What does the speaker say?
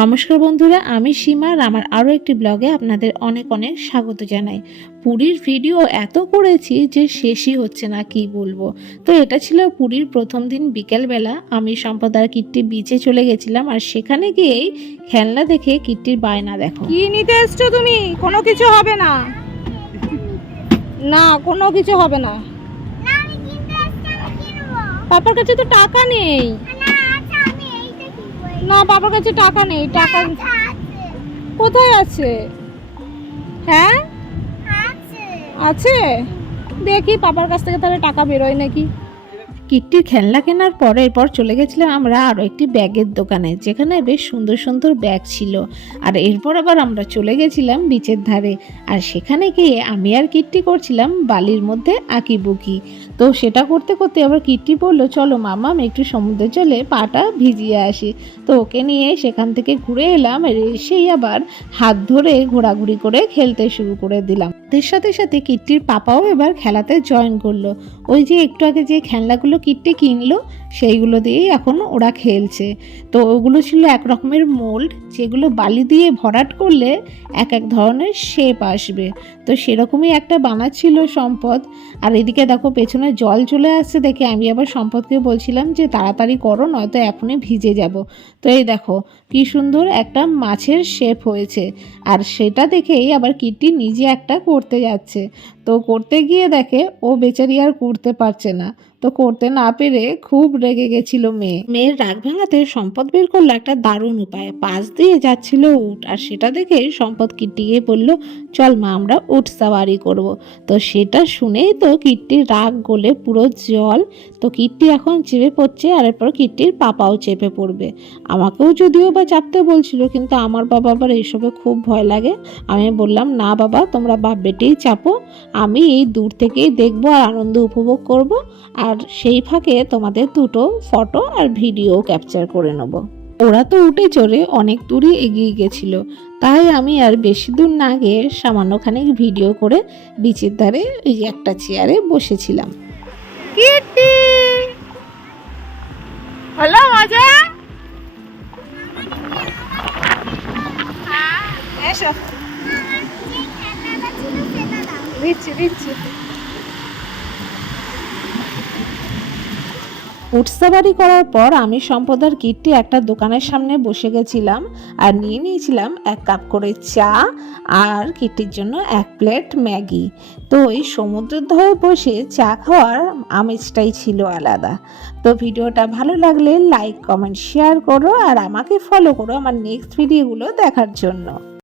নমস্কার বন্ধুরা আমি সীমা আর আমার আরও একটি ব্লগে আপনাদের অনেক অনেক স্বাগত জানাই। পুরীর ভিডিও এত করেছি যে শেষই হচ্ছে না কি বলব? তো এটা ছিল পুরীর প্রথম দিন বিকেলবেলা। আমি সম্পদার কিট্টি বিচে চলে গেছিলাম আর সেখানে গিয়েই খেলনা দেখে কিট্টির বায়না দেখো। কি নিতে এসছো তুমি? কোনো কিছু হবে না। না কোনো কিছু হবে না। পাপার কাছে তো টাকা নেই। না বাবার কাছে টাকা নেই টাকা কোথায় আছে? হ্যাঁ? আছে। দেখি পাপার কাছ থেকে তাহলে টাকা বেরোয় নাকি। কিট্টির খেলনা কেনার পর এরপর চলে গেছিলাম আমরা আরও একটি ব্যাগের দোকানে যেখানে বেশ সুন্দর সুন্দর ব্যাগ ছিল। আর এরপর আবার আমরা চলে গেছিলাম বিচের ধারে। আর সেখানে গিয়ে আমি আর কিট্টি করছিলাম বালির মধ্যে আঁকিবুকি। তো সেটা করতে করতে আবার কিট্টি বলল, চলো মামাম একটু সমুদ্রের জলে পাটা ভিজিয়ে আসি। তো ওকে নিয়ে সেখান থেকে ঘুরে এলাম এসেই আবার হাত ধরে ঘোরাঘুরি করে খেলতে শুরু করে দিলাম। এর সাথে সাথে কিট্টির পাপাও এবার খেলাতে জয়েন করল। ওই যে একটু আগে যে খেলনাগুলো কিটটি কিনলো সেইগুলো দিয়েই এখন ওরা খেলছে। তো ওগুলো ছিল এক রকমের মোল্ড যেগুলো বালি দিয়ে ভরাট করলে এক এক ধরনের শেপ আসবে। তো সেরকমই একটা বানাচ্ছিল সম্পদ। আর এদিকে দেখো, পেছনে জল চলে আসছে দেখে আমি আবার সম্পদকে বলছিলাম যে, তাড়াতাড়ি করো, নয়তো এখনই ভিজে যাব। তো এই দেখো, কি সুন্দর একটা মাছের শেপ হয়েছে। আর সেটা দেখেই আবার কিট্টি নিজে একটা করতে যাচ্ছে। তো করতে গিয়ে দেখে ও বেচারি আর করতে পারছে না। তো করতে না পেরে খুব রেগে গেছিল মেয়ে। মেয়ের রাগ ভাঙাতে সম্পদ বের করল একটা দারুণ উপায়। পাশ দিয়ে যাচ্ছিল উট আর সেটা দেখে সম্পদ কিট্টিকে বলল, চল মা, আমরা উট সাওয়ারি করব। তো সেটা শুনেই তো কিট্টির রাগ গলে পুরো জল। তো কিট্টি এখন চেপে পড়ছে আর এরপর কিট্টির পাপাও চেপে পড়বে। আমাকেও যদিও বা চাপতে বলছিল, কিন্তু আমার বাবা আবার এইসবে খুব ভয় লাগে। আমি বললাম, না বাবা, তোমরা বাপ বেটেই চাপো। আমি দূর থেকেই দেখব আর আনন্দ উপভোগ করব। আর সেই ফাঁকে তোমাদের দুটো ফটো আর ভিডিও ক্যাপচার করে নেব। ওরা তো উঠে চড়ে অনেক দূরই এগিয়ে গেছিল। তাই আমি আর বেশি দূর না গিয়ে সামান্যখানিক ভিডিও করে বিচের ধারে ওই একটা চেয়ারে বসেছিলাম। হলো মজা দিচ্ছি করার পর আমি সম্পদার কিটটি একটা দোকানের সামনে বসে গেছিলাম আর নিয়ে নিয়েছিলাম এক কাপ করে চা আর কিটটির জন্য এক প্লেট ম্যাগি। তো এই সমুদ্রের ধারে বসে চা খাওয়ার আমেজটাই ছিল আলাদা। তো ভিডিওটা ভালো লাগলে লাইক কমেন্ট শেয়ার করো আর আমাকে ফলো করো আমার নেক্সট ভিডিওগুলো দেখার জন্য।